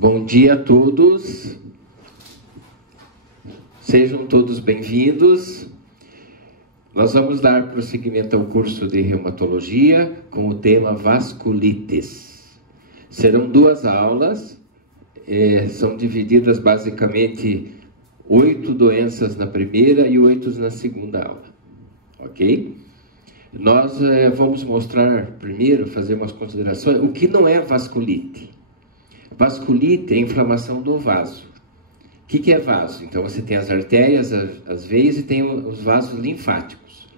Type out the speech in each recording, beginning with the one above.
Bom dia a todos, sejam todos bem-vindos. Nós vamos dar prosseguimento ao curso de reumatologia com o tema vasculites. Serão 2 aulas, são divididas basicamente 8 doenças na primeira e 8 na segunda aula, ok? Nós vamos mostrar primeiro, fazer umas considerações, o que não é vasculite. Vasculite é inflamação do vaso. O que é vaso? Então você tem as artérias, as veias e tem os vasos linfáticos.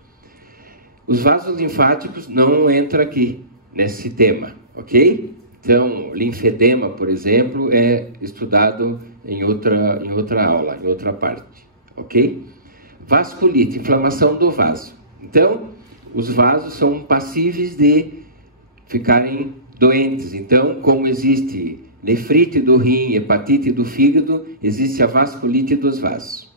Os vasos linfáticos não entram aqui nesse tema, ok? Então, linfedema, por exemplo, é estudado em outra aula, em outra parte, ok? Vasculite, inflamação do vaso. Então, os vasos são passíveis de ficarem doentes. Então, como existe nefrite do rim, hepatite do fígado, existe a vasculite dos vasos.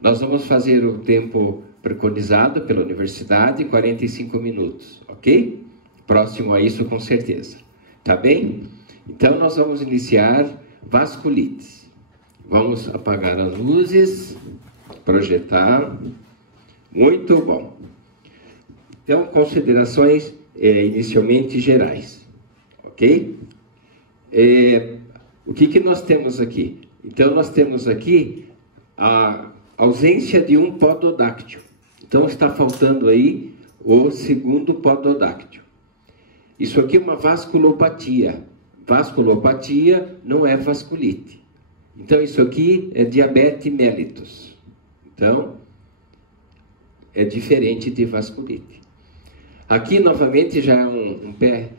Nós vamos fazer o tempo preconizado pela universidade, 45 minutos, ok? Próximo a isso, com certeza. Tá bem? Então, nós vamos iniciar vasculites. Vamos apagar as luzes, projetar. Muito bom. Então, considerações inicialmente gerais, ok? O que nós temos aqui? Então, nós temos aqui a ausência de um pododáctilo. Então, está faltando aí o segundo pododáctilo. Isso aqui é uma vasculopatia. Vasculopatia não é vasculite. Então, isso aqui é diabetes mellitus. Então, é diferente de vasculite. Aqui, novamente, já é um pé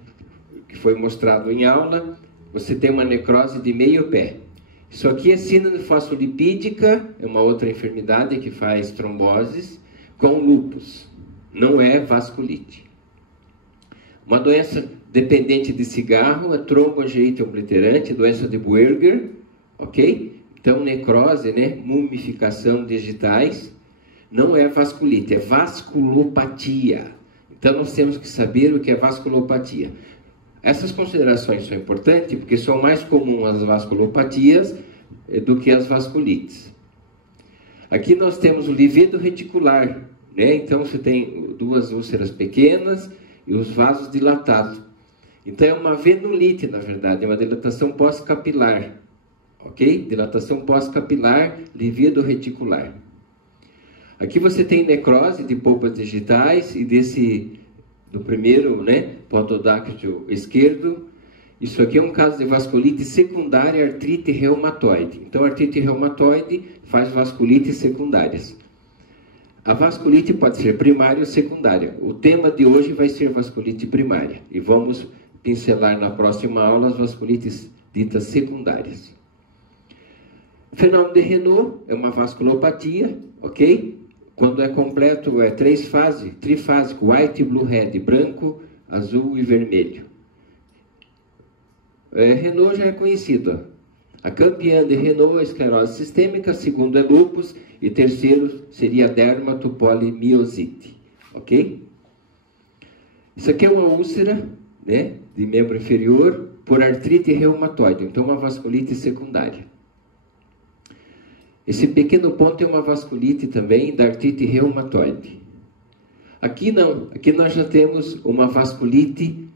que foi mostrado em aula. Você tem uma necrose de meio pé. Isso aqui é síndrome fosfolipídica, é uma outra enfermidade que faz tromboses, com lúpus. Não é vasculite. Uma doença dependente de cigarro é tromboangiite obliterante, doença de Buerger, ok? Então, necrose, né? Mumificação digitais, não é vasculite, é vasculopatia. Então, nós temos que saber o que é vasculopatia. Essas considerações são importantes porque são mais comuns as vasculopatias do que as vasculites. Aqui nós temos o livedo reticular, né? Então você tem 2 úlceras pequenas e os vasos dilatados. Então é uma venulite, na verdade, é uma dilatação pós-capilar, ok? Dilatação pós-capilar, livedo reticular. Aqui você tem necrose de polpas digitais e do primeiro, né, pododáctilo esquerdo. Isso aqui é um caso de vasculite secundária, artrite reumatoide. Então, artrite reumatoide faz vasculites secundárias. A vasculite pode ser primária ou secundária. O tema de hoje vai ser vasculite primária. E vamos pincelar na próxima aula as vasculites ditas secundárias. Fenômeno de Renault é uma vasculopatia, ok? Quando é completo, é trifásico, white, blue, red, branco, azul e vermelho. Renault já é conhecido. A campeã de Renault é a esclerose sistêmica, segundo é lúpus, e terceiro seria dermatopolimiosite, ok? Isso aqui é uma úlcera, né, de membro inferior por artrite reumatoide, então uma vasculite secundária. Esse pequeno ponto é uma vasculite também da artrite reumatoide. Aqui não, aqui nós já temos uma vasculite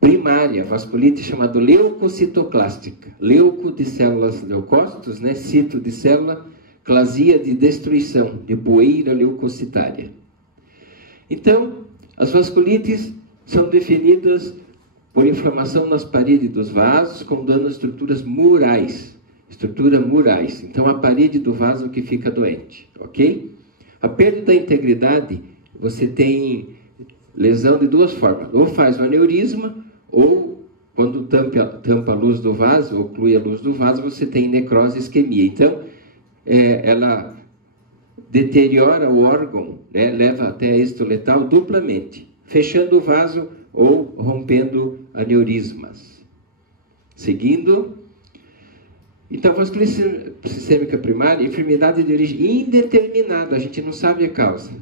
primária, vasculite chamada leucocitoclástica. Leuco de células leucócitos, né? Cito de célula, clasia de destruição, de poeira leucocitária. Então, as vasculites são definidas por inflamação nas paredes dos vasos com dano às estruturas murais. Então a parede do vaso que fica doente, ok? A perda da integridade, você tem lesão de 2 formas. Ou faz um aneurisma, ou quando tampa a luz do vaso, oclui a luz do vaso, você tem necrose e isquemia. Então, ela deteriora o órgão, né? Leva até êxito letal duplamente, fechando o vaso ou rompendo aneurismas. Seguindo. Então, vasculite sistêmica primária, enfermidade de origem indeterminada, a gente não sabe a causa.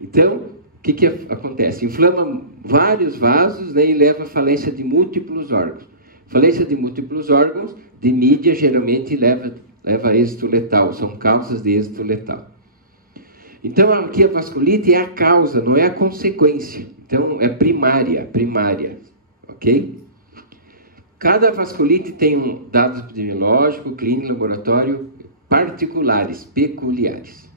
Então, o que acontece? Inflama vários vasos, né, e leva à falência de múltiplos órgãos. Falência de múltiplos órgãos, de mídia, geralmente leva a êxito letal, são causas de êxito letal. Então, aqui a vasculite é a causa, não é a consequência. Então, é primária, ok? Cada vasculite tem um dado epidemiológico, clínico, laboratório, particulares, peculiares.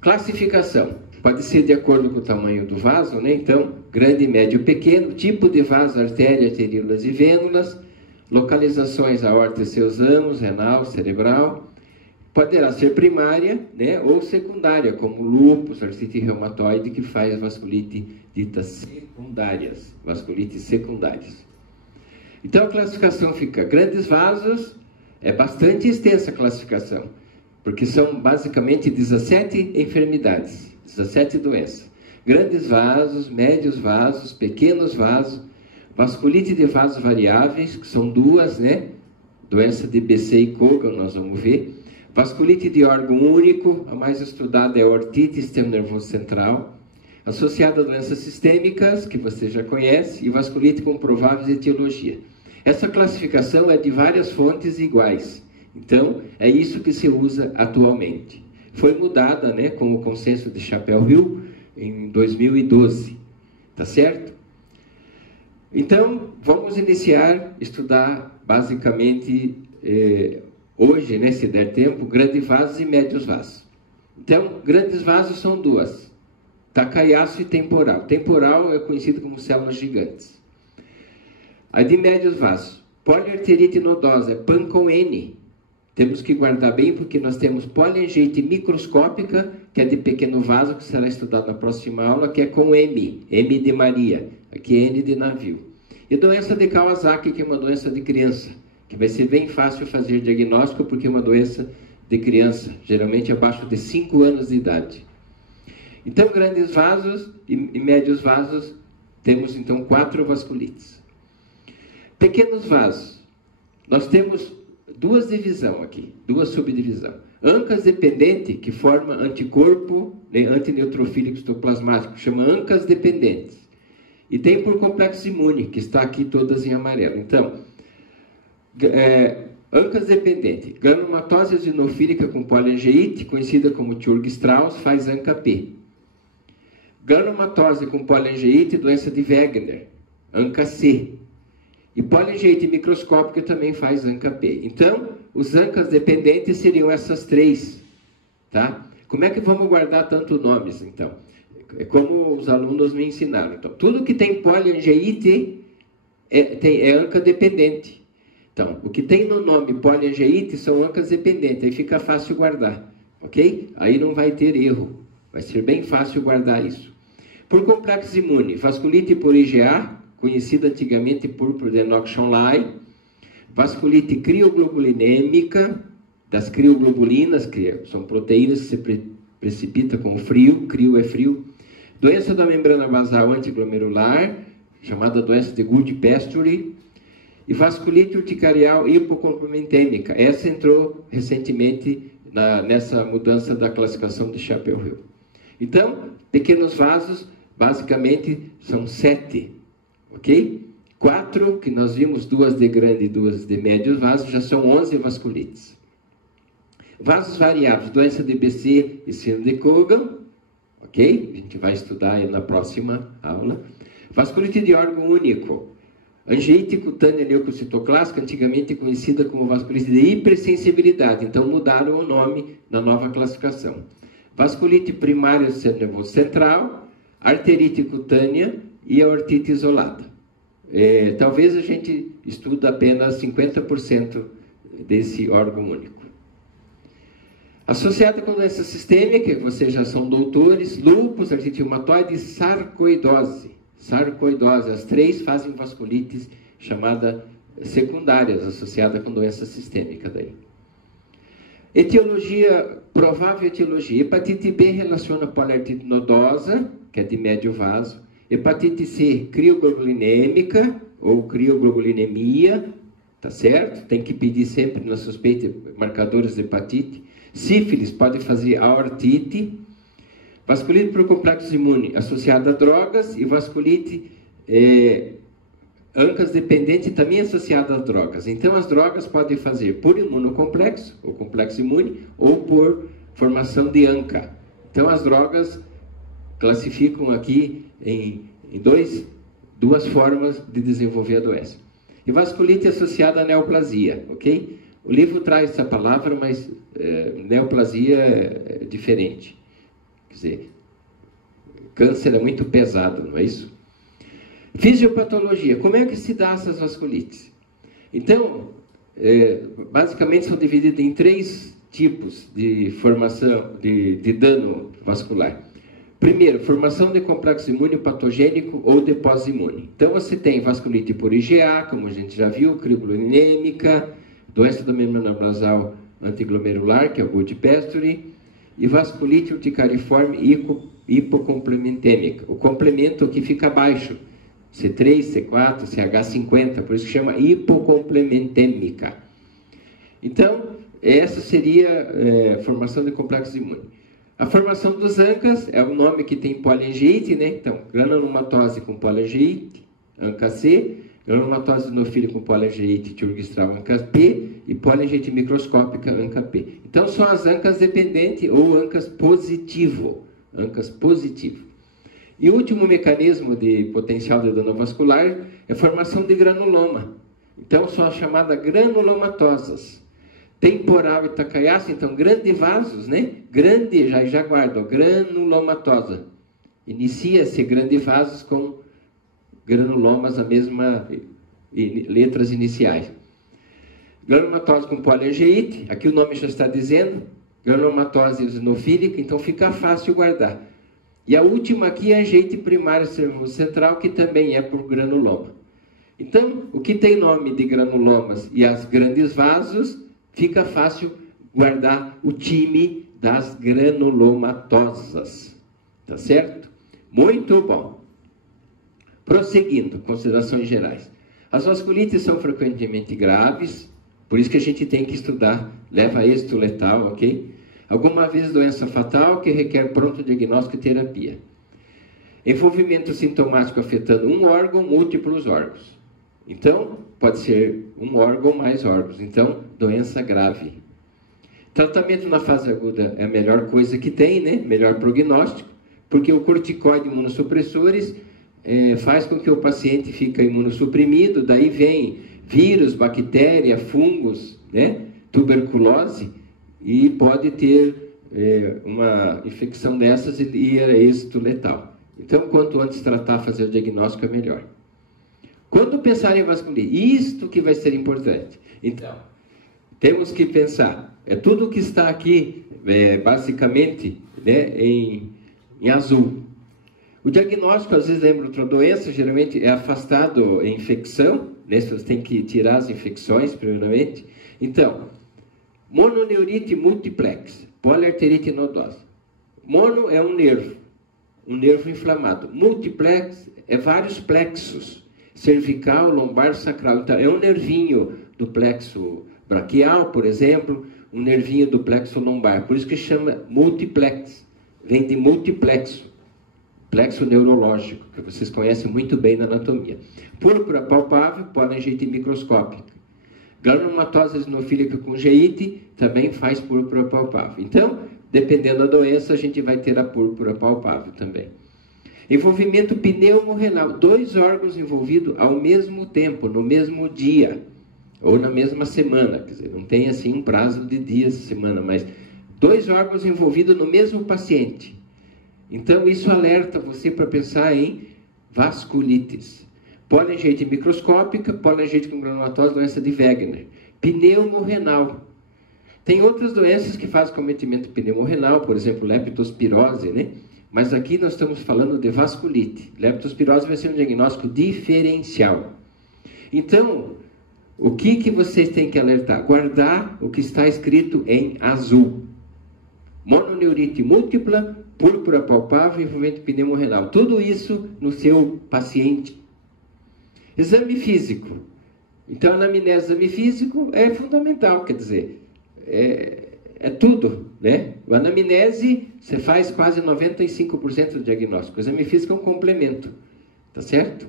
Classificação. Pode ser de acordo com o tamanho do vaso, né? Então, grande, médio, pequeno, tipo de vaso, artéria, arteríolas e vênulas, localizações, aorta e seus ramos, renal, cerebral. Poderá ser primária, né, ou secundária, como lúpus, artrite reumatoide, que faz vasculite ditas secundárias, vasculites secundárias. Então a classificação fica, grandes vasos, é bastante extensa a classificação, porque são basicamente 17 enfermidades, 17 doenças. Grandes vasos, médios vasos, pequenos vasos, vasculite de vasos variáveis, que são duas, né, doença de BC e Cogan, nós vamos ver. Vasculite de órgão único, a mais estudada é a ortite sistema nervoso central, associada a doenças sistêmicas, que você já conhece, e vasculite com prováveis etiologia. Essa classificação é de várias fontes iguais, então é isso que se usa atualmente. Foi mudada, né, com o consenso de Chapel-Hill em 2012, tá certo? Então, vamos iniciar a estudar basicamente... hoje, né, se der tempo, grandes vasos e médios vasos. Então, grandes vasos são duas, Takayasuji e temporal. Temporal é conhecido como células gigantes. A de médios vasos, poliarterite nodosa, é PAN com N. Temos que guardar bem, porque nós temos poliangiite microscópica, que é de pequeno vaso, que será estudado na próxima aula, que é com M, M de Maria, aqui é N de navio. E doença de Kawasaki, que é uma doença de criança, que vai ser bem fácil fazer diagnóstico, porque é uma doença de criança, geralmente abaixo de 5 anos de idade. Então, grandes vasos e médios vasos, temos então 4 vasculites. Pequenos vasos, nós temos duas divisões aqui, duas subdivisões. Ancas dependente, que forma anticorpo, né, antineutrofílico citoplasmático, chama ancas dependentes. E tem por complexo imune, que está aqui todas em amarelo. Então, ancas dependente, granulomatose eosinofílica com poliangeite, conhecida como Churg-Strauss, faz ANCA P. Granulomatose com poliangeite, doença de Wegener, ANCA C. E poliangeite microscópica também faz ANCA P. Então, os ANCAs dependentes seriam essas 3, tá? Como é que vamos guardar tantos nomes, então? É como os alunos me ensinaram. Então, tudo que tem poliangeite é ANCA dependente. Então, o que tem no nome poliangeite são ancas dependentes, aí fica fácil guardar, ok? Aí não vai ter erro, vai ser bem fácil guardar isso. Por complexo imune, vasculite por IgA, conhecida antigamente por Prudenok-Schonlein, vasculite crioglobulinêmica, das crioglobulinas, que são proteínas que se precipitam com o frio, crio é frio. Doença da membrana basal antiglomerular, chamada doença de Gould-Pasteury, e vasculite urticarial hipocomplementêmica. Essa entrou recentemente nessa mudança da classificação de Chapel-Hill. Então, pequenos vasos, basicamente, são 7, ok? 4, que nós vimos, 2 de grande e 2 de médios vasos, já são 11 vasculites. Vasos variáveis, doença de BC e síndrome de Cogan, ok? A gente vai estudar aí na próxima aula. Vasculite de órgão único, angiite cutânea leucocitoclássica, antigamente conhecida como vasculite de hipersensibilidade, então mudaram o nome na nova classificação. Vasculite primária do sistema nervoso central, arterite cutânea e a ortite isolada. Talvez a gente estude apenas 50% desse órgão único. Associada com doença sistêmica, vocês já são doutores, lúpus, artrite reumatoide e sarcoidose. Sarcoidose, as 3 fazem vasculites chamadas secundárias, associadas com doença sistêmica daí. Etiologia, provável etiologia. Hepatite B relaciona poliartrite nodosa, que é de médio vaso. Hepatite C, crioglobulinêmica ou crioglobulinemia, tá certo? Tem que pedir sempre na suspeita marcadores de hepatite. Sífilis pode fazer aortite. Vasculite por complexo imune associada a drogas e vasculite ANCAS dependente também associada às drogas. Então, as drogas podem fazer por imunocomplexo, ou complexo imune, ou por formação de ANCA. Então, as drogas classificam aqui em duas formas de desenvolver a doença. E vasculite associada à neoplasia, ok? O livro traz essa palavra, mas neoplasia é diferente. Quer dizer, câncer é muito pesado, não é isso? Fisiopatologia. Como é que se dá essas vasculites? Então, basicamente são divididas em 3 tipos de formação, de dano vascular. Primeiro, formação de complexo imune patogênico ou depósito imune. Então, você tem vasculite por IgA, como a gente já viu, crioglorinêmica, doença da membrana basal antiglomerular, que é o Goodpasture, e vasculite urticariforme hipocomplementêmica. O complemento que fica abaixo, C3, C4, CH50, por isso que chama hipocomplementêmica. Então, essa seria a formação de complexo imune. A formação dos ANCAS é o nome que tem poliangiite, né? Então, granulomatose com poliangiite, ANCA-C, granulomatose sinofílica com poliangiite turgistral, ANCA-P, e poliangiite microscópica, ANCA-P. Então, são as ANCAS dependente ou ANCAS positivo. ANCAS positivo. E o último mecanismo de potencial de dano vascular é a formação de granuloma. Então, são as chamadas granulomatosas. Temporal e Takayasu, então, grandes vasos, né? Grande, já guarda, granulomatosa. Inicia-se grandes vasos com granulomas, a mesma letras iniciais. Granulomatose com poliangiite, aqui o nome já está dizendo, granulomatose eosinofílica, então fica fácil guardar. E a última aqui é a angiite primária central, que também é por granuloma. Então, o que tem nome de granulomas e as grandes vasos, fica fácil guardar o time das granulomatosas. Tá certo? Muito bom. Prosseguindo, considerações gerais. As vasculites são frequentemente graves, por isso que a gente tem que estudar, leva a êxito letal, ok? Alguma vez doença fatal que requer pronto diagnóstico e terapia. Envolvimento sintomático afetando um órgão, múltiplos órgãos. Então, pode ser um órgão ou mais órgãos. Então, doença grave. Tratamento na fase aguda é a melhor coisa que tem, né? Melhor prognóstico, porque o corticoide imunossupressores faz com que o paciente fique imunossuprimido, daí vem vírus, bactéria, fungos, né? Tuberculose, e pode ter uma infecção dessas e é êxito letal. Então, quanto antes tratar, fazer o diagnóstico é melhor. Quando pensar em vasculite, isto que vai ser importante. Então, temos que pensar, tudo que está aqui, basicamente, né, em azul. O diagnóstico, às vezes, lembra outra doença, geralmente é afastado em infecção, né, você tem que tirar as infecções, primeiramente. Então, mononeurite multiplex, poliarterite nodosa. Mono é um nervo inflamado. Multiplex é vários plexos. Cervical, lombar, sacral. Então, é um nervinho do plexo braquial, por exemplo, um nervinho do plexo lombar. Por isso que chama multiplex. Vem de multiplexo, plexo neurológico, que vocês conhecem muito bem na anatomia. Púrpura palpável, poliangiite microscópica. Granulomatose eosinofílica com angiite também faz púrpura palpável. Então, dependendo da doença, a gente vai ter a púrpura palpável também. Envolvimento pneumo-renal, 2 órgãos envolvidos ao mesmo tempo, no mesmo dia, ou na mesma semana, quer dizer, não tem assim um prazo de dias, semana, mas 2 órgãos envolvidos no mesmo paciente. Então, isso alerta você para pensar em vasculites. Poliangiite microscópica, poliangiite com granulomatose, doença de Wegener. Pneumo-renal. Tem outras doenças que fazem cometimento pneumo-renal, por exemplo, leptospirose, né? Mas aqui nós estamos falando de vasculite. Leptospirose vai ser um diagnóstico diferencial. Então, o que vocês têm que alertar? Guardar o que está escrito em azul. Mononeurite múltipla, púrpura palpável, envolvimento pneumo-renal. Tudo isso no seu paciente. Exame físico. Então, a anamnese, exame físico é fundamental, quer dizer, é tudo, né? A anamnese, você faz quase 95% do diagnóstico. O exame físico é um complemento, tá certo?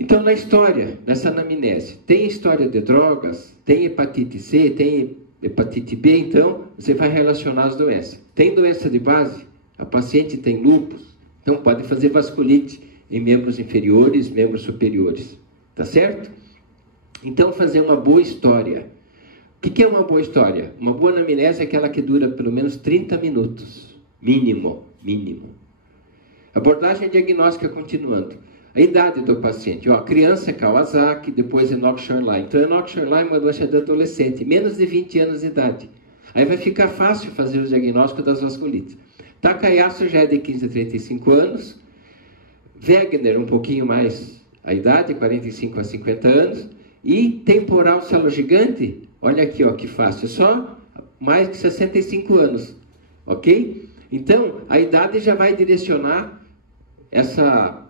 Então, na história, nessa anamnese, tem história de drogas, tem hepatite C, tem hepatite B, então você vai relacionar as doenças. Tem doença de base? A paciente tem lúpus, então pode fazer vasculite em membros inferiores, membros superiores. Tá certo? Então, fazer uma boa história. O que é uma boa história? Uma boa anamnese é aquela que dura pelo menos 30 minutos. Mínimo. Abordagem diagnóstica continuando. A idade do paciente. Ó, criança é Kawasaki, depois Enoch-Schönlein. Então, Enoch-Schönlein é uma doença de adolescente, menos de 20 anos de idade. Aí vai ficar fácil fazer o diagnóstico das vasculites. Takayasu já é de 15 a 35 anos. Wegener, um pouquinho mais a idade, 45 a 50 anos. E temporal célula gigante, olha aqui, ó, que fácil, só mais de 65 anos, ok? Então, a idade já vai direcionar essa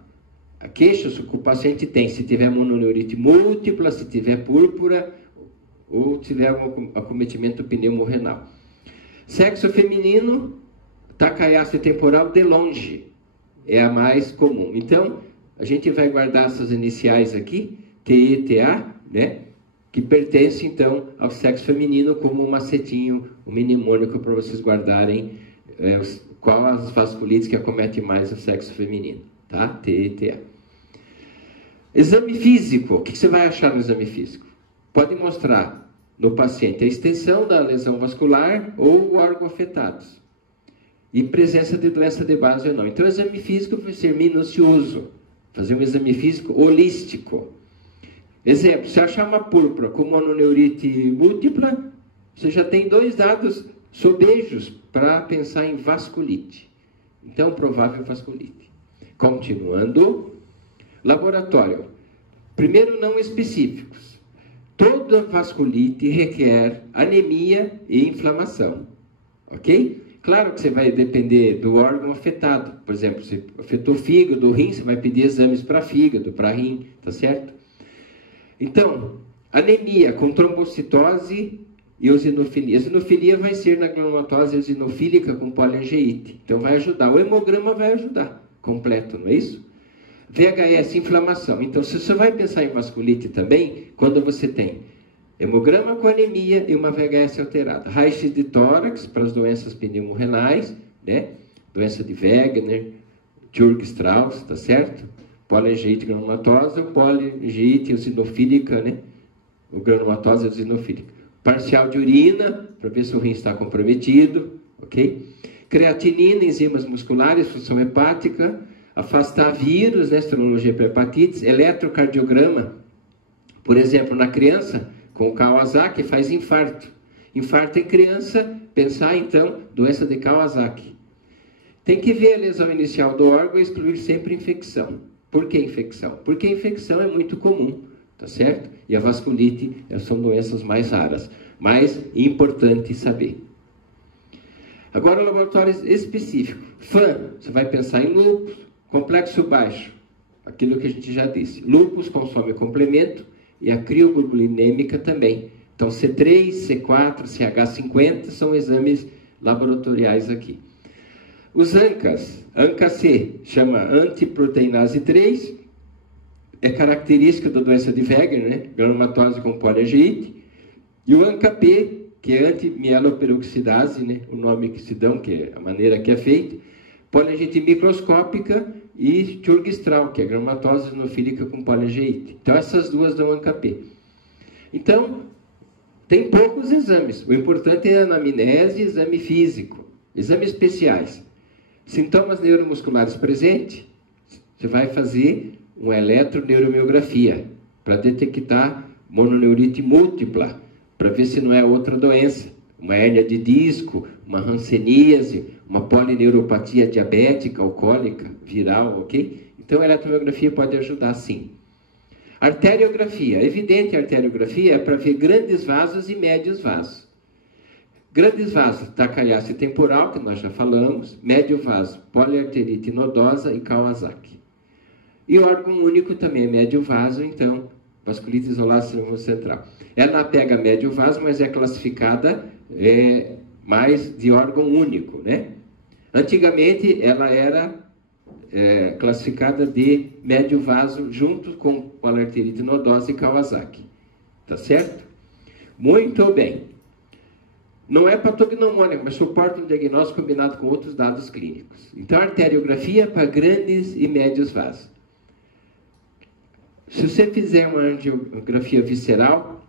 queixa que o paciente tem, se tiver mononeurite múltipla, se tiver púrpura, ou tiver um acometimento pneumorrenal. Sexo feminino, Takayasu temporal de longe, é a mais comum. Então, a gente vai guardar essas iniciais aqui, TETA, né? Que pertence, então, ao sexo feminino, como um macetinho, um mnemônico para vocês guardarem qual as vasculites que acometem mais o sexo feminino, tá? TETA. Exame físico. O que você vai achar no exame físico? Pode mostrar no paciente a extensão da lesão vascular ou o órgão afetados. E presença de doença de base ou não. Então, o exame físico vai ser minucioso. Fazer um exame físico holístico. Exemplo, se achar uma púrpura com mononeurite múltipla, você já tem 2 dados sobejos para pensar em vasculite. Então, provável vasculite. Continuando, laboratório. Primeiro, não específicos. Toda vasculite requer anemia e inflamação. Ok? Claro que você vai depender do órgão afetado. Por exemplo, se afetou o fígado, o rim, você vai pedir exames para fígado, para rim, tá certo? Então, anemia com trombocitose e eosinofilia. A eosinofilia vai ser na granulomatose eosinofílica com poliangeite. Então, vai ajudar. O hemograma vai ajudar, completo, não é isso? VHS, inflamação. Então, você só vai pensar em vasculite também quando você tem hemograma com anemia e uma VHS alterada. Raio-x de tórax para as doenças pneumorrenais, né? Doença de Wegener, Churg-Strauss, tá certo? Poliangeite granulomatosa, poliangeite eosinofílica, né? O granulomatose eosinofílica. Parcial de urina, para ver se o rim está comprometido, ok? Creatinina, enzimas musculares, função hepática, afastar vírus, né? Serologia para hepatites, eletrocardiograma, por exemplo, na criança, com Kawasaki, faz infarto. Infarto em criança, pensar então, doença de Kawasaki. Tem que ver a lesão inicial do órgão e excluir sempre infecção. Por que infecção? Porque a infecção é muito comum, tá certo? E a vasculite são doenças mais raras, mas importante saber. Agora, laboratórios específicos. FAM, você vai pensar em lúpus, complexo baixo, aquilo que a gente já disse. Lúpus consome complemento e a crioglobulinêmica também. Então, C3, C4, CH50 são exames laboratoriais aqui. Os ANCAs, ANCA-C, chama antiproteinase 3, é característica da doença de Wegener, né? Granulomatose com poliangeite. E o ANCA-P, que é antimieloperoxidase, né? O nome que se dão, que é a maneira que é feito, poliangeite microscópica e Churg-Strauss, que é granulomatose eosinofílica com poliangeite. Então, essas duas dão ANCA-P. Então, tem poucos exames. O importante é a anamnese e exame físico. Exames especiais. Sintomas neuromusculares presentes, você vai fazer uma eletroneuromiografia para detectar mononeurite múltipla, para ver se não é outra doença, uma hérnia de disco, uma hanseníase, uma polineuropatia diabética, alcoólica, viral, ok? Então, a eletromiografia pode ajudar, sim. Arteriografia. Evidente, a arteriografia é para ver grandes vasos e médios vasos. Grandes vasos, Takayasu temporal, que nós já falamos, médio vaso, poliarterite nodosa e Kawasaki. E órgão único também é médio vaso, então, vasculite isolada central. Ela pega médio vaso, mas é classificada mais de órgão único, né? Antigamente, ela era classificada de médio vaso, junto com polarterite nodosa e Kawasaki. Tá certo? Muito bem. Não é patognomônica, mas suporta um diagnóstico combinado com outros dados clínicos. Então, arteriografia para grandes e médios vasos. Se você fizer uma angiografia visceral,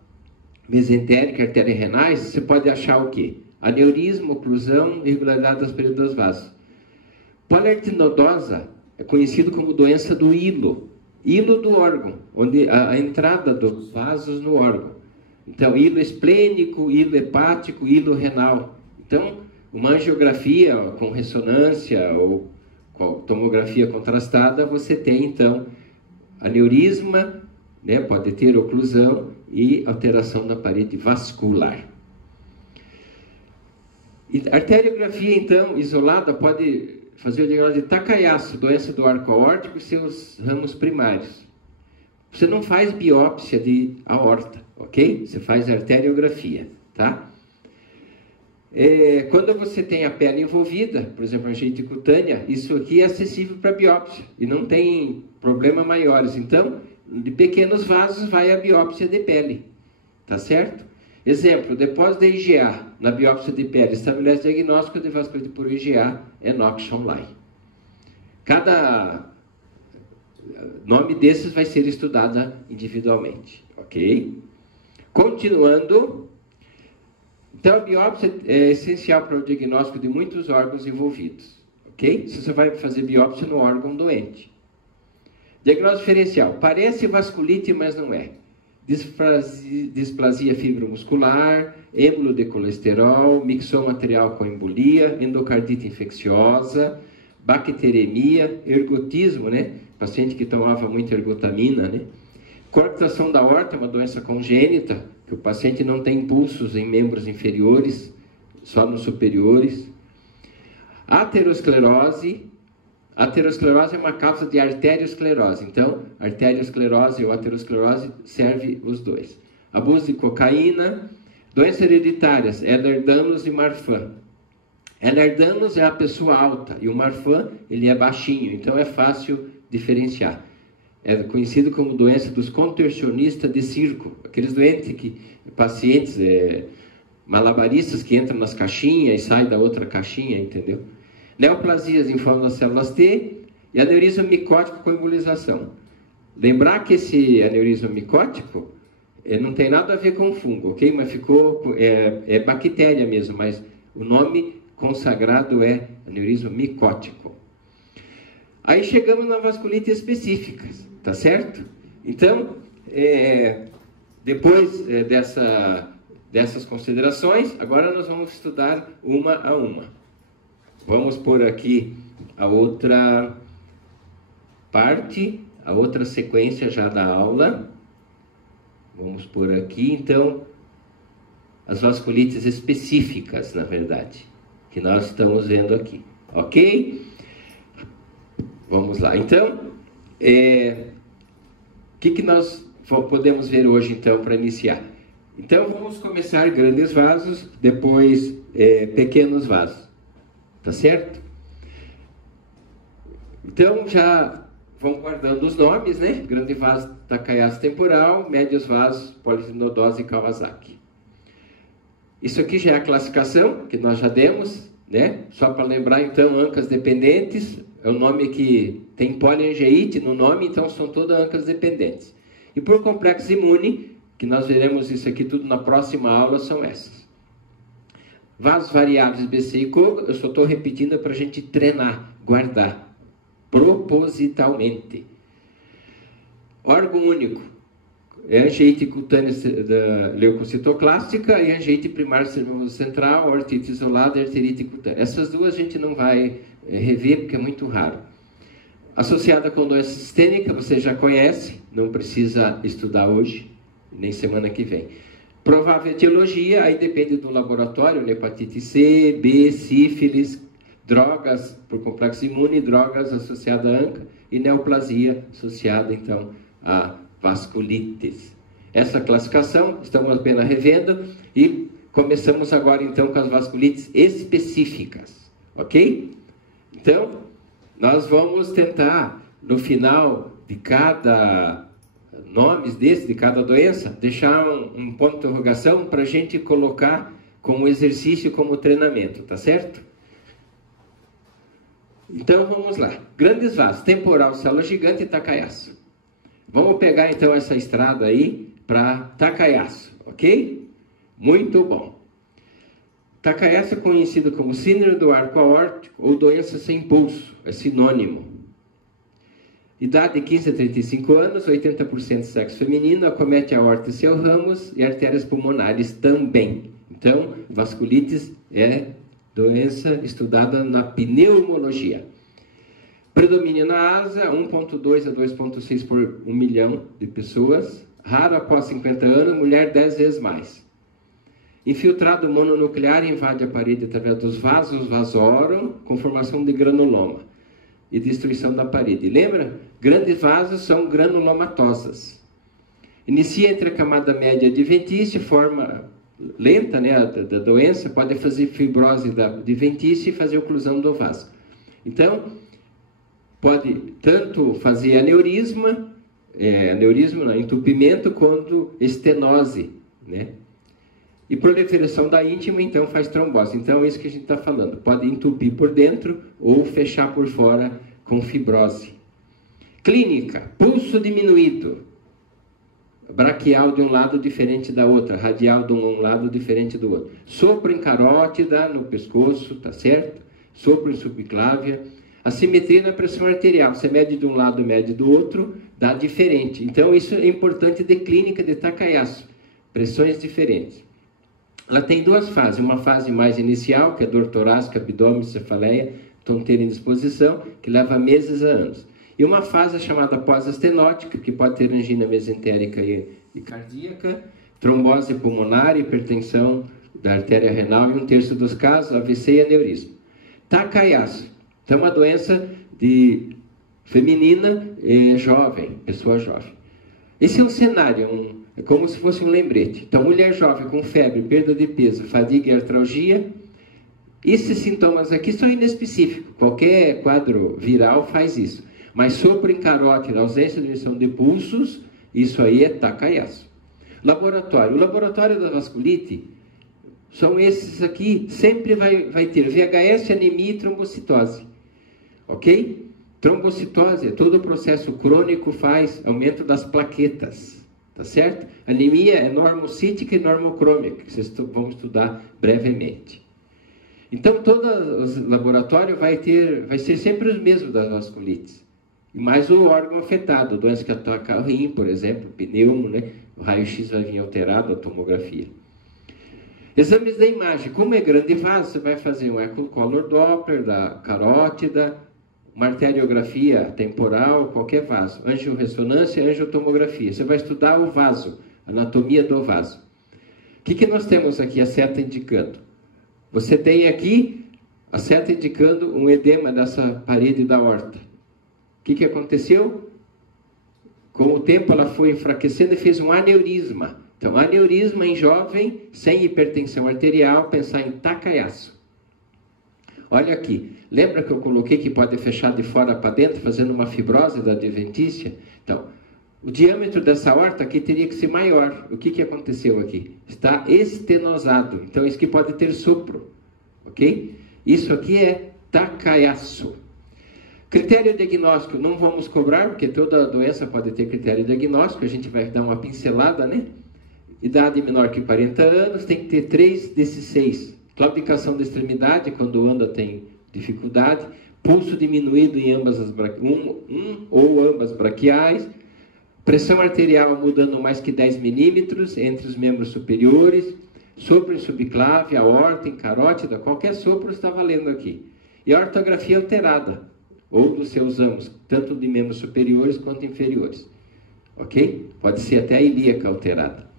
mesentérica, artéria renais, você pode achar o quê? Aneurisma, oclusão, irregularidade das paredes dos vasos. Polarterite nodosa é conhecido como doença do hilo do órgão, onde a entrada dos vasos no órgão. Então, hilo esplênico, hilo hepático, hilo renal. Então, uma angiografia com ressonância ou com tomografia contrastada, você tem, então, aneurisma, né, pode ter oclusão e alteração na parede vascular. E arteriografia, então, isolada, pode fazer o diagnóstico de Takayasu, doença do arco aórtico e seus ramos primários. Você não faz biópsia de aorta, ok? Você faz arteriografia, tá? Quando você tem a pele envolvida, por exemplo, a angite cutânea, isso aqui é acessível para biópsia e não tem problema maiores. Então, de pequenos vasos vai a biópsia de pele, tá certo? Exemplo, depósito de IgA na biópsia de pele estabelece diagnóstico de vasculite por IgA, Enoch-Schonlein. Cada nome desses vai ser estudado individualmente, ok? Continuando, então a biópsia é essencial para o diagnóstico de muitos órgãos envolvidos, ok? Se você vai fazer biópsia no órgão doente. Diagnóstico diferencial, parece vasculite, mas não é. Displasia fibromuscular, êmbolo de colesterol, mixoma arterial com embolia, endocardite infecciosa, bacteremia, ergotismo, né? Paciente que tomava muita ergotamina, né? Coarctação da aorta, uma doença congênita, que o paciente não tem impulsos em membros inferiores, só nos superiores. Aterosclerose. Aterosclerose é uma causa de arteriosclerose. Então, arteriosclerose ou aterosclerose serve os dois. Abuso de cocaína. Doenças hereditárias, Ehlers-Danlos e Marfan. Ehlers-Danlos é a pessoa alta e o Marfan, ele é baixinho, então é fácil diferenciar. É conhecido como doença dos contorcionistas de circo. Aqueles pacientes malabaristas que entram nas caixinhas e saem da outra caixinha, entendeu? Neoplasias em forma das células T e aneurisma micótico com embolização. Lembrar que esse aneurisma micótico não tem nada a ver com fungo, ok? Mas é bactéria mesmo, mas o nome consagrado é aneurisma micótico. Aí chegamos na vasculite específicas, tá certo? Então, depois dessas considerações, agora nós vamos estudar uma a uma. Vamos pôr aqui a outra parte, a outra sequência já da aula. Vamos pôr aqui, então, as vasculites específicas, na verdade, que nós estamos vendo aqui, ok? Vamos lá, então, o que nós podemos ver hoje, então, para iniciar? Então, vamos começar grandes vasos, depois pequenos vasos, tá certo? Então, já vão guardando os nomes, né? Grande vaso, Takayasu temporal, médios vasos, polisinodose e Kawasaki. Isso aqui já é a classificação que nós já demos, né? Só para lembrar, então, ancas dependentes, é o nome que tem poliangeite no nome, então são todas ancas dependentes. E por complexo imune, que nós veremos isso aqui tudo na próxima aula, são essas. Vasos variáveis BC e COGO, eu só estou repetindo para a gente treinar, guardar, propositalmente. Órgão único, angiite cutânea da leucocitoclástica e angiite primária central, ortite isolada e arterite cutânea. Essas duas a gente não vai rever porque é muito raro. Associada com doença sistêmica, você já conhece, não precisa estudar hoje, nem semana que vem. Provável etiologia, aí depende do laboratório, hepatite C, B, sífilis, drogas por complexo imune, drogas associadas à ANCA e neoplasia associada, então, a vasculites. Essa classificação, estamos apenas revendo e começamos agora, então, com as vasculites específicas, ok? Então, nós vamos tentar, no final de cada nome de cada doença, deixar um ponto de interrogação para a gente colocar como exercício, como treinamento, tá certo? Então vamos lá. Grandes vasos, temporal, célula gigante e Takayasuno. Vamos pegar então essa estrada aí para Takayasuno, ok? Muito bom. Takayasuno é conhecido como síndrome do arco aórtico ou doença sem pulso, é sinônimo. Idade de 15 a 35 anos, 80% sexo feminino, acomete a aorta e seus ramos e artérias pulmonares também. Então, vasculites é doença estudada na pneumologia. Predomínio na Ásia, 1,2 a 2,6 por 1 milhão de pessoas. Raro após 50 anos, mulher 10 vezes mais. Infiltrado mononuclear invade a parede através dos vasos vasorum, com formação de granuloma e destruição da parede. Lembra? Grandes vasos são granulomatosas. Inicia entre a camada média adventícia, forma lenta, né, da doença, pode fazer fibrose da adventícia e fazer oclusão do vaso. Então, pode tanto fazer aneurisma, entupimento, quanto estenose, né? E proliferação da íntima, então, faz trombose. Então, é isso que a gente está falando. Pode entupir por dentro ou fechar por fora com fibrose. Clínica, pulso diminuído. Braquial de um lado diferente da outra, radial de um lado diferente do outro. Sopro em carótida, no pescoço, tá certo? Sopro em subclávia. Assimetria na pressão arterial. Você mede de um lado, mede do outro, dá diferente. Então, isso é importante de clínica de Takayasuno. Pressões diferentes. Ela tem duas fases. Uma fase mais inicial, que é dor torácica, abdômen, cefaleia, tonteira em disposição, que leva meses a anos. E uma fase chamada pós-estenótica, que pode ter angina mesentérica e cardíaca, trombose pulmonar, hipertensão da artéria renal e 1/3 dos casos, AVC e aneurisma. Takayasuno. Então, uma doença feminina jovem, pessoa jovem. Esse é um cenário, é como se fosse um lembrete. Então, mulher jovem com febre, perda de peso, fadiga e artralgia. Esses sintomas aqui são inespecíficos. Qualquer quadro viral faz isso. Mas sopro em carótida, ausência de emissão de pulsos, isso aí é Takayasuno. Laboratório. O laboratório da vasculite são esses aqui, sempre vai ter VHS, anemia e trombocitose. Ok? Trombocitose, todo o processo crônico faz aumento das plaquetas. Tá certo? Anemia é normocítica e normocrômica, que vocês vão estudar brevemente. Então, todo o laboratório vai ser sempre os mesmos das vasculites. E mais o órgão afetado, doença que ataca o rim, por exemplo, pneumo, né? O raio-x vai vir alterado, a tomografia. Exames da imagem. Como é grande vaso, você vai fazer um ecocolor Doppler da carótida, uma arteriografia temporal, qualquer vaso. Angiorressonância, angiotomografia. Você vai estudar o vaso, anatomia do vaso. O que nós temos aqui, a seta indicando? Você tem aqui a seta indicando um edema dessa parede da aorta. O que aconteceu? Com o tempo ela foi enfraquecendo e fez um aneurisma. Então, aneurisma em jovem, sem hipertensão arterial, pensar em Takayasuno. Olha aqui, lembra que eu coloquei que pode fechar de fora para dentro, fazendo uma fibrose da adventícia? Então, o diâmetro dessa aorta aqui teria que ser maior. O que aconteceu aqui? Está estenosado. Então, isso aqui pode ter sopro. Ok? Isso aqui é Takayasuno. Critério diagnóstico, não vamos cobrar, porque toda doença pode ter critério diagnóstico, a gente vai dar uma pincelada, né? Idade menor que 40 anos, tem que ter 3 desses 6. Claudicação da extremidade, quando anda tem dificuldade. Pulso diminuído em ambas as um ou ambas braquiais. Pressão arterial mudando mais que 10 milímetros entre os membros superiores. Sopro em subclave, aorta, em carótida, qualquer sopro está valendo aqui. E a ortografia alterada, ou dos seus amos, tanto de membros superiores quanto inferiores. Ok? Pode ser até a ilíaca alterada.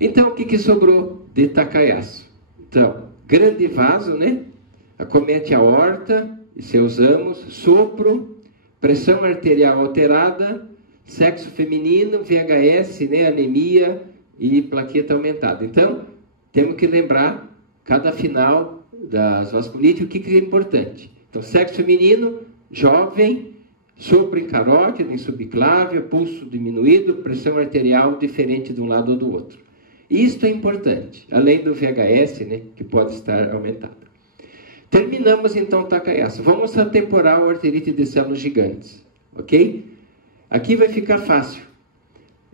Então, o que sobrou de Takayasuno? Então, grande vaso, né? Acomete a aorta e seus amos, sopro, pressão arterial alterada, sexo feminino, VHS, né? Anemia e plaqueta aumentada. Então, temos que lembrar, cada final das vasculites, o que é importante. Então, sexo feminino, jovem, sopro em carótida, em subclávia, pulso diminuído, pressão arterial diferente de um lado ou do outro. Isto é importante, além do VHS, né, que pode estar aumentado. Terminamos então o Takayasu. Vamos à temporal arterite de células gigantes, ok? Aqui vai ficar fácil.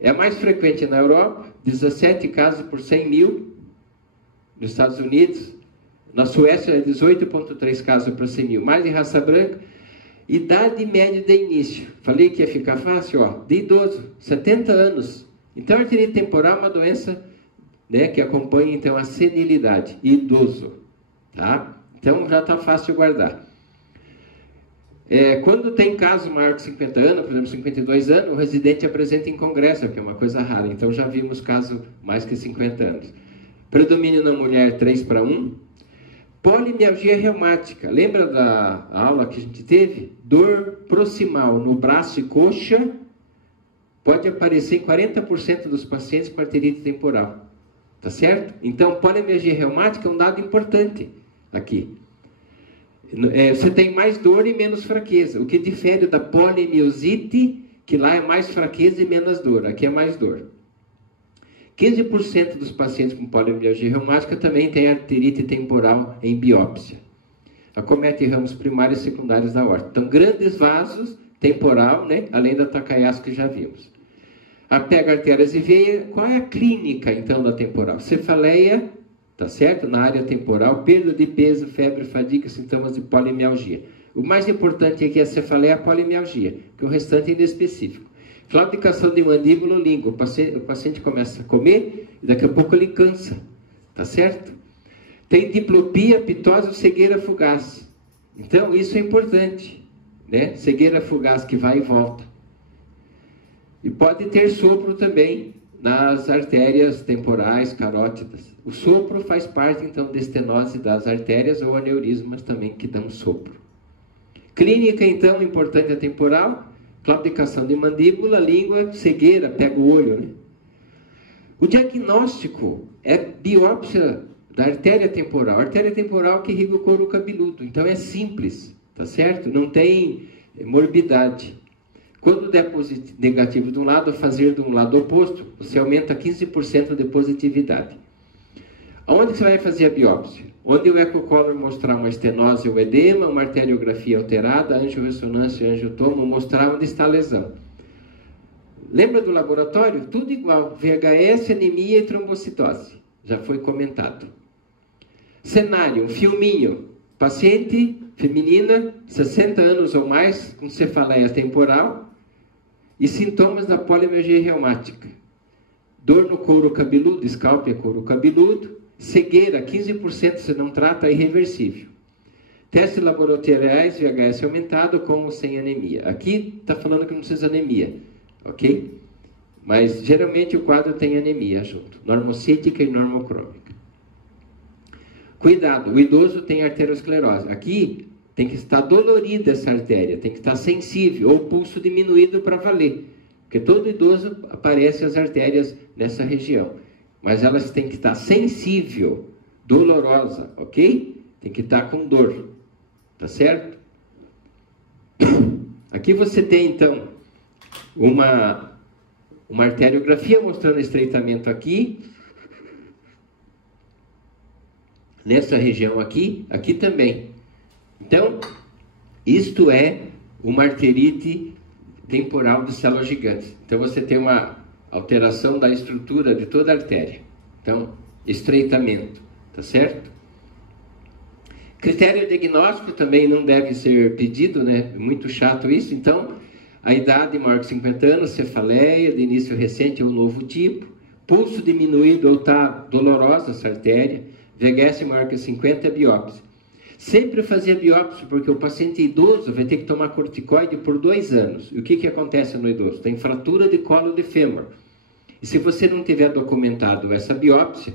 É a mais frequente na Europa, 17 casos por 100 mil. Nos Estados Unidos, na Suécia é 18,3 casos por 100 mil. Mais em raça branca. Idade média de início. Falei que ia ficar fácil, ó. De idoso, 70 anos. Então, a arterite temporal é uma doença, né, que acompanha então a senilidade. Idoso, tá? Então, já está fácil de guardar. Quando tem caso maior que 50 anos, por exemplo, 52 anos, o residente apresenta em congresso, que é uma coisa rara. Então, já vimos caso mais que 50 anos. Predomínio na mulher 3:1. Polimialgia reumática. Lembra da aula que a gente teve? Dor proximal no braço e coxa pode aparecer em 40% dos pacientes com arterite temporal. Tá certo? Então, polimialgia reumática é um dado importante aqui. Você tem mais dor e menos fraqueza. O que difere da polimiosite, que lá é mais fraqueza e menos dor. Aqui é mais dor. 15% dos pacientes com polimialgia reumática também têm arterite temporal em biópsia. Acomete ramos primários e secundários da aorta. Então, grandes vasos, temporal, né? Além da Takayasu que já vimos. Pega artérias e veia. Qual é a clínica, então, da temporal? Cefaleia, tá certo? Na área temporal, perda de peso, febre, fadiga, sintomas de polimialgia. O mais importante aqui é a cefaleia e a polimialgia, que o restante é inespecífico. Claudicação de mandíbula ou língua. O paciente começa a comer e daqui a pouco ele cansa. Tá certo? Tem diplopia, pitose ou cegueira fugaz. Então, isso é importante, né? Cegueira fugaz que vai e volta. E pode ter sopro também nas artérias temporais, carótidas. O sopro faz parte, então, de estenose das artérias ou aneurismas também que dão sopro. Clínica, então, importante é temporal. Claudicação de mandíbula, língua, cegueira, pega o olho, né? O diagnóstico é biópsia da artéria temporal. A artéria temporal que irriga o couro cabeludo. Então é simples, tá certo? Não tem morbidade. Quando der negativo de um lado, fazer de um lado oposto, você aumenta 15% de positividade. Aonde você vai fazer a biópsia? Onde o ecocolor mostrar uma estenose ou edema, uma arteriografia alterada, angiorressonância e angiotomo, mostrar onde está a lesão. Lembra do laboratório? Tudo igual. VHS, anemia e trombocitose. Já foi comentado. Cenário, um filminho. Paciente feminina, 60 anos ou mais, com cefaleia temporal e sintomas da polimialgia reumática. Dor no couro cabeludo, scalp é couro cabeludo. Cegueira, 15% se não trata, é irreversível. Testes laboratoriais, VHS aumentado com ou sem anemia. Aqui está falando que não precisa anemia, ok? Mas geralmente o quadro tem anemia junto, normocítica e normocrômica. Cuidado, o idoso tem arteriosclerose. Aqui tem que estar dolorida essa artéria, tem que estar sensível ou pulso diminuído para valer. Porque todo idoso aparece as artérias nessa região. Mas elas têm que estar sensível, dolorosa, ok? Tem que estar com dor, tá certo? Aqui você tem, então, uma arteriografia mostrando estreitamento aqui. Nessa região aqui, aqui também. Então, isto é uma arterite temporal de células gigantes. Então, você tem uma alteração da estrutura de toda a artéria. Então, estreitamento, tá certo? Critério diagnóstico também não deve ser pedido, né? Muito chato isso. Então, a idade maior que 50 anos, cefaleia de início recente ou novo tipo, pulso diminuído ou está dolorosa essa artéria, VHS maior que 50 é biópsia. Sempre fazer biópsia porque o paciente idoso vai ter que tomar corticoide por 2 anos. E o que acontece no idoso? Tem fratura de colo de fêmur. E se você não tiver documentado essa biópsia,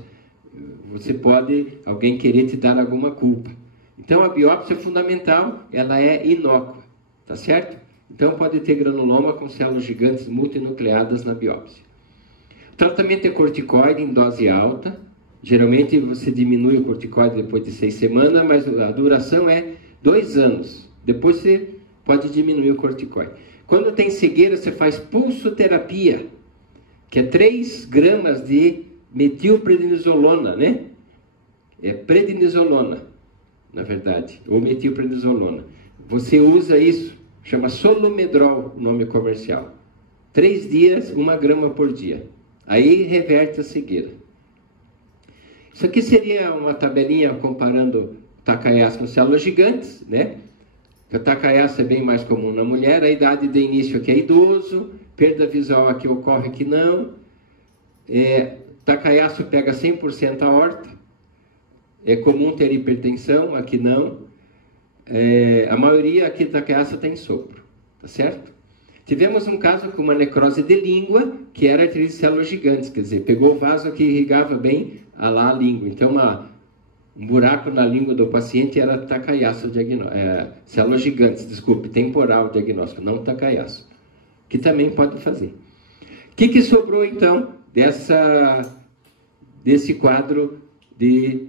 você pode, alguém querer te dar alguma culpa. Então a biópsia é fundamental, ela é inócua, tá certo? Então pode ter granuloma com células gigantes multinucleadas na biópsia. O tratamento é corticoide em dose alta. Geralmente você diminui o corticoide depois de 6 semanas, mas a duração é 2 anos. Depois você pode diminuir o corticóide. Quando tem cegueira, você faz pulsoterapia, que é 3 gramas de metilprednisolona, né? É prednisolona, na verdade, ou metilprednisolona. Você usa isso, chama Solomedrol, o nome comercial. 3 dias, 1 grama por dia. Aí reverte a cegueira. Isso aqui seria uma tabelinha comparando Takayasa com células gigantes, né? O Takayasa é bem mais comum na mulher, a idade de início aqui é idoso, perda visual aqui ocorre que não. Takayasa pega 100% a aorta, é comum ter hipertensão, aqui não. A maioria aqui da Takayasa tem sopro, tá certo? Tivemos um caso com uma necrose de língua, que era artrite de células gigantes, quer dizer, pegou o vaso que irrigava bem a língua. Então, um buraco na língua do paciente era Takayasa, células gigantes, desculpe, temporal diagnóstico, não Takayasa, que também pode fazer. O que sobrou, então, desse quadro de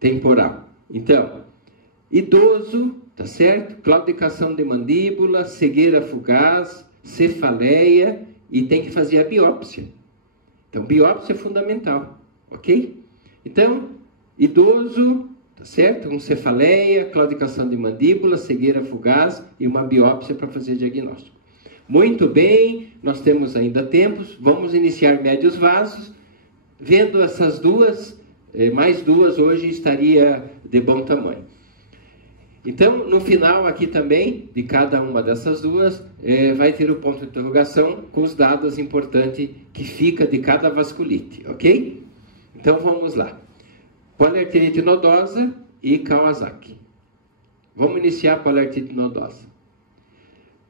temporal? Então, idoso, tá certo? Claudicação de mandíbula, cegueira fugaz, cefaleia, e tem que fazer a biópsia. Então, biópsia é fundamental, ok? Então, idoso, tá certo? Com cefaleia, claudicação de mandíbula, cegueira fugaz e uma biópsia para fazer diagnóstico. Muito bem, nós temos ainda tempos, vamos iniciar médios vasos. Vendo essas duas, mais 2 hoje estaria de bom tamanho. Então, no final aqui também, de cada uma dessas duas, vai ter o ponto de interrogação com os dados importantes que fica de cada vasculite, ok? Então, vamos lá. Poliarterite nodosa e Kawasaki. Vamos iniciar a poliarterite nodosa.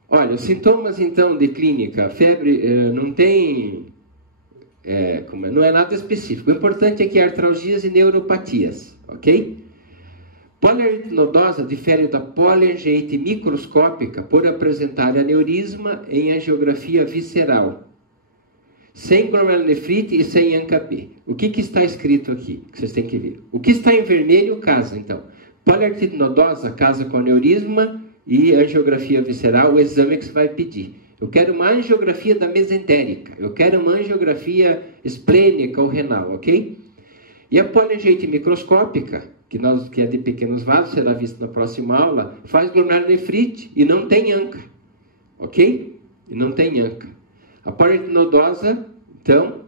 Olha, os sintomas, então, de clínica, febre, não tem... não é nada específico. O importante é que há artralgias e neuropatias, ok? Poliarterite nodosa difere da poliangiite microscópica por apresentar aneurisma em angiografia visceral, sem glomerulonefrite e sem ANCA-P. O que está escrito aqui? Que vocês têm que ver. O que está em vermelho casa, então. Poliarterite nodosa casa com aneurisma e angiografia visceral, o exame que você vai pedir. Eu quero uma angiografia da mesentérica, eu quero uma angiografia esplênica ou renal, ok? E a poliangiite microscópica, que é de pequenos vasos, será vista na próxima aula, faz glomerulonefrite e não tem ANCA, ok? E não tem ANCA. A poliarterite nodosa, então,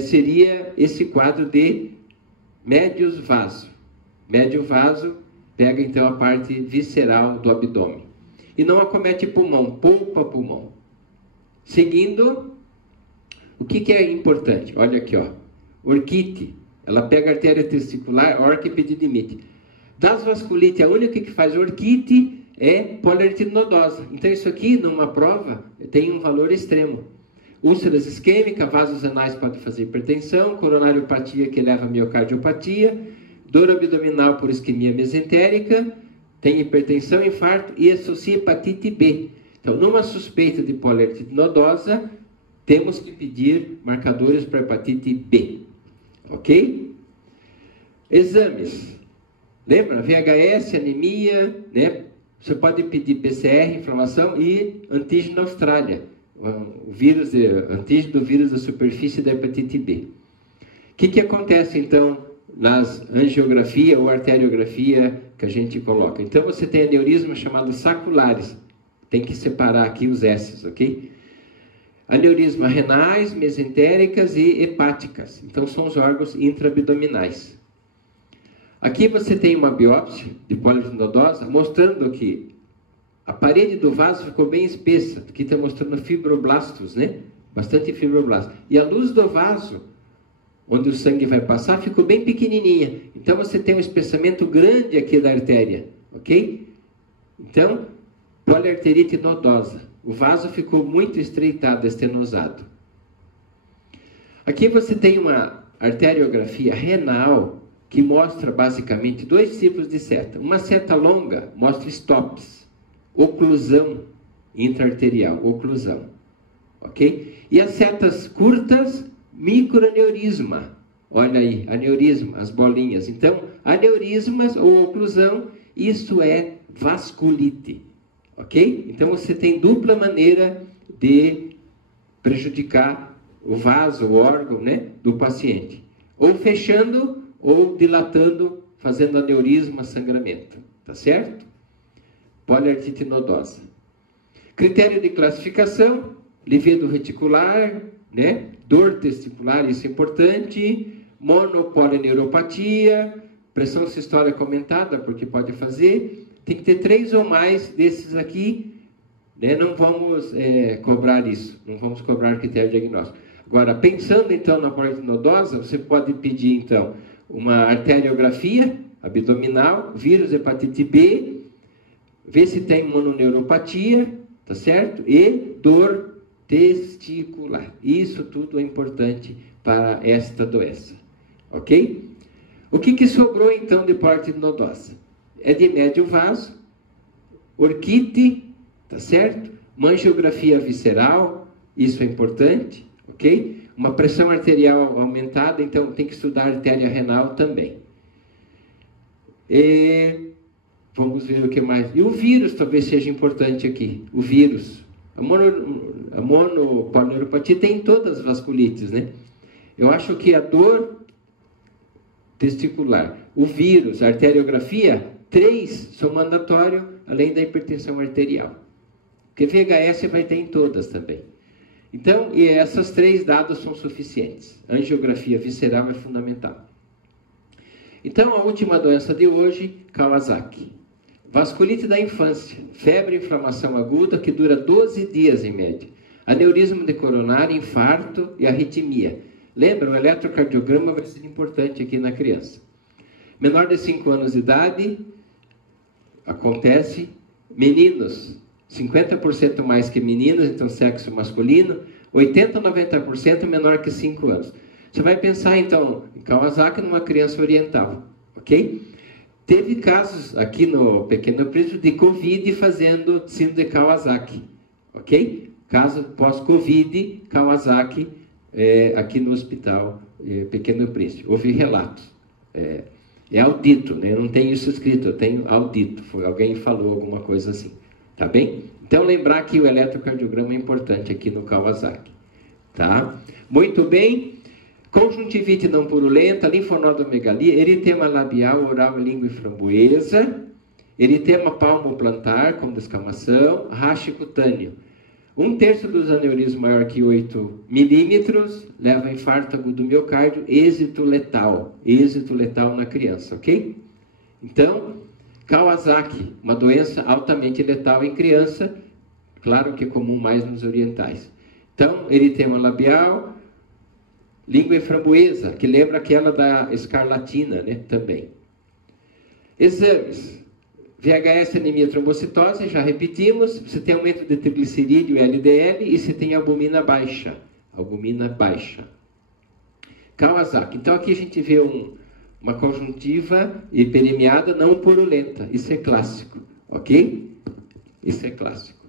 seria esse quadro de médios vaso. Médio vaso pega, então, a parte visceral do abdômen. E não acomete pulmão, poupa pulmão. Seguindo, o que é importante? Olha aqui, ó. Orquite, ela pega a artéria testicular, orquipedidimite. Das vasculites, a única que faz orquite é poliarterite nodosa. Então, isso aqui, numa prova, tem um valor extremo. Úlceras isquêmicas, vasos anais podem fazer hipertensão, coronariopatia que leva a miocardiopatia, dor abdominal por isquemia mesentérica, tem hipertensão, infarto e associa hepatite B. Então, numa suspeita de poliarterite nodosa, temos que pedir marcadores para hepatite B. Ok? Exames. Lembra? VHS, anemia, né? Você pode pedir PCR, inflamação e antígeno da Austrália. Antígeno do vírus da superfície da hepatite B. O que acontece, então, nas angiografia ou arteriografia que a gente coloca? Então, você tem aneurisma chamado saculares. Tem que separar aqui os S's, ok? Aneurisma renais, mesentéricas e hepáticas. Então, são os órgãos intraabdominais. Aqui você tem uma biópsia de poliarterite nodosa mostrando que a parede do vaso ficou bem espessa. Aqui está mostrando fibroblastos, né? Bastante fibroblastos. E a luz do vaso, onde o sangue vai passar, ficou bem pequenininha. Então, você tem um espessamento grande aqui da artéria, ok? Então, poliarterite nodosa. O vaso ficou muito estreitado, estenosado. Aqui você tem uma arteriografia renal que mostra basicamente 2 tipos de seta. Uma seta longa mostra stops, oclusão intraarterial, oclusão, ok? E as setas curtas, microaneurisma. Olha aí, aneurisma, as bolinhas. Então, aneurismas ou oclusão, isso é vasculite. ok? Então você tem dupla maneira de prejudicar o vaso, o órgão, né, do paciente. Ou fechando, ou dilatando, fazendo aneurisma, sangramento. Tá certo? Poliartrite nodosa. Critério de classificação, livedo reticular, né? Dor testicular, isso é importante. Monopolineuropatia, pressão sistólica aumentada, porque pode fazer. Tem que ter 3 ou mais desses aqui, né? Não vamos cobrar isso, não vamos cobrar critério diagnóstico. Agora, pensando então na poliartrite nodosa, você pode pedir então uma arteriografia abdominal, vírus hepatite B, ver se tem mononeuropatia, tá certo? E dor testicular. Isso tudo é importante para esta doença, ok? O que sobrou então de poliartrite nodosa? É de médio vaso, orquite, tá certo? Mangiografia visceral, isso é importante, ok? Uma pressão arterial aumentada, então tem que estudar a artéria renal também. Vamos ver o que mais. E o vírus talvez seja importante aqui. O vírus. A monopolineuropatia tem em todas as vasculites, né? Eu acho que a dor testicular, o vírus, a arteriografia, 3 são mandatórios, além da hipertensão arterial. Porque VHS vai ter em todas também. Então, e essas 3 dados são suficientes. A angiografia visceral é fundamental. Então, a última doença de hoje, Kawasaki. Vasculite da infância, febre e inflamação aguda que dura 12 dias em média. Aneurisma de coronária, infarto e arritmia. Lembra, o eletrocardiograma vai ser importante aqui na criança. Menor de 5 anos de idade, acontece. Meninos, 50% mais que meninas, então sexo masculino. 80% a 90% menor que 5 anos. Você vai pensar, então, em Kawasaki numa criança oriental, ok? Teve casos aqui no Pequeno Príncipe de Covid fazendo síndrome de Kawasaki, ok? Caso pós-Covid, Kawasaki, aqui no hospital Pequeno Príncipe. Houve relatos. É audito, né? Eu não tenho isso escrito, eu tenho audito. Alguém falou alguma coisa assim, tá bem? Então, lembrar que o eletrocardiograma é importante aqui no Kawasaki, tá? Muito bem. Conjuntivite não purulenta, linfonodomegalia, eritema labial, oral, língua e framboesa, eritema palmoplantar com descamação, rache cutâneo. 1/3 dos aneurismos maior que 8 milímetros leva a infarto agudo do miocárdio, êxito letal na criança, ok? Então, Kawasaki, uma doença altamente letal em criança, claro que é comum mais nos orientais. Então, eritema labial, língua e framboesa, que lembra aquela da escarlatina, né, também. Exames. VHS, anemia, trombocitose, já repetimos. Você tem aumento de triglicerídeo e LDL e você tem albumina baixa. Albumina baixa. Kawasaki. Então aqui a gente vê uma conjuntiva hiperemiada não purulenta. Isso é clássico, ok? Isso é clássico.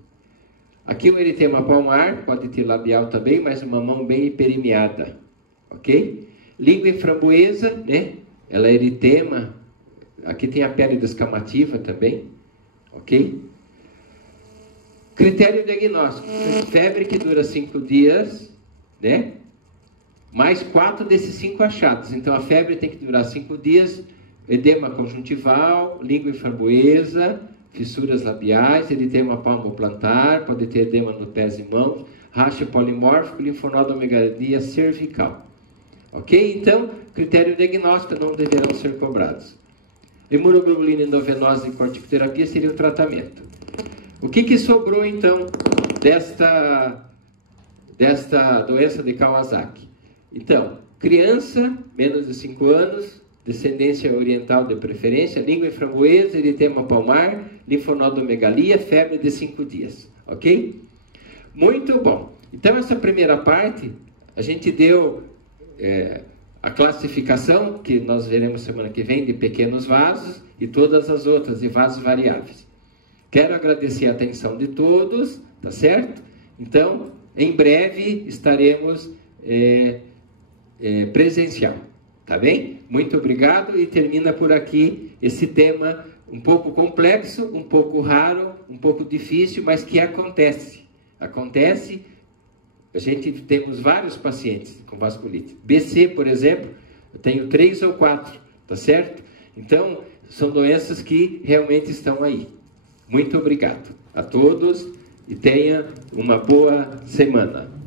Aqui o eritema palmar, pode ter labial também, mas uma mão bem hiperemiada. Ok? Língua e framboesa, né? Ela é eritema. Aqui tem a pele descamativa também. Ok? Critério diagnóstico. Febre que dura 5 dias, né? Mais 4 desses 5 achados. Então a febre tem que durar 5 dias. Edema conjuntival, língua e framboesa, fissuras labiais, eritema palmoplantar, pode ter edema no pés e mãos, racha polimórfico, linfonodomegalia cervical. Ok? Então, critério diagnóstico não deverão ser cobrados. Imunoglobulina endovenosa e corticoterapia seria o tratamento. O que sobrou, então, desta doença de Kawasaki? Então, criança, menos de 5 anos, descendência oriental de preferência, língua e framboesa, eritema palmar, linfonodomegalia, febre de 5 dias. Ok? Muito bom. Então, essa primeira parte, a gente deu a classificação, que nós veremos semana que vem, de pequenos vasos e todas as outras, de vasos variáveis. Quero agradecer a atenção de todos, tá certo? Então, em breve estaremos presencial. Tá bem? Muito obrigado e termina por aqui esse tema um pouco complexo, um pouco raro, um pouco difícil, mas que acontece. Acontece, a gente temos vários pacientes com vasculite. BC, por exemplo, eu tenho 3 ou 4, tá certo? Então, são doenças que realmente estão aí. Muito obrigado a todos e tenha uma boa semana.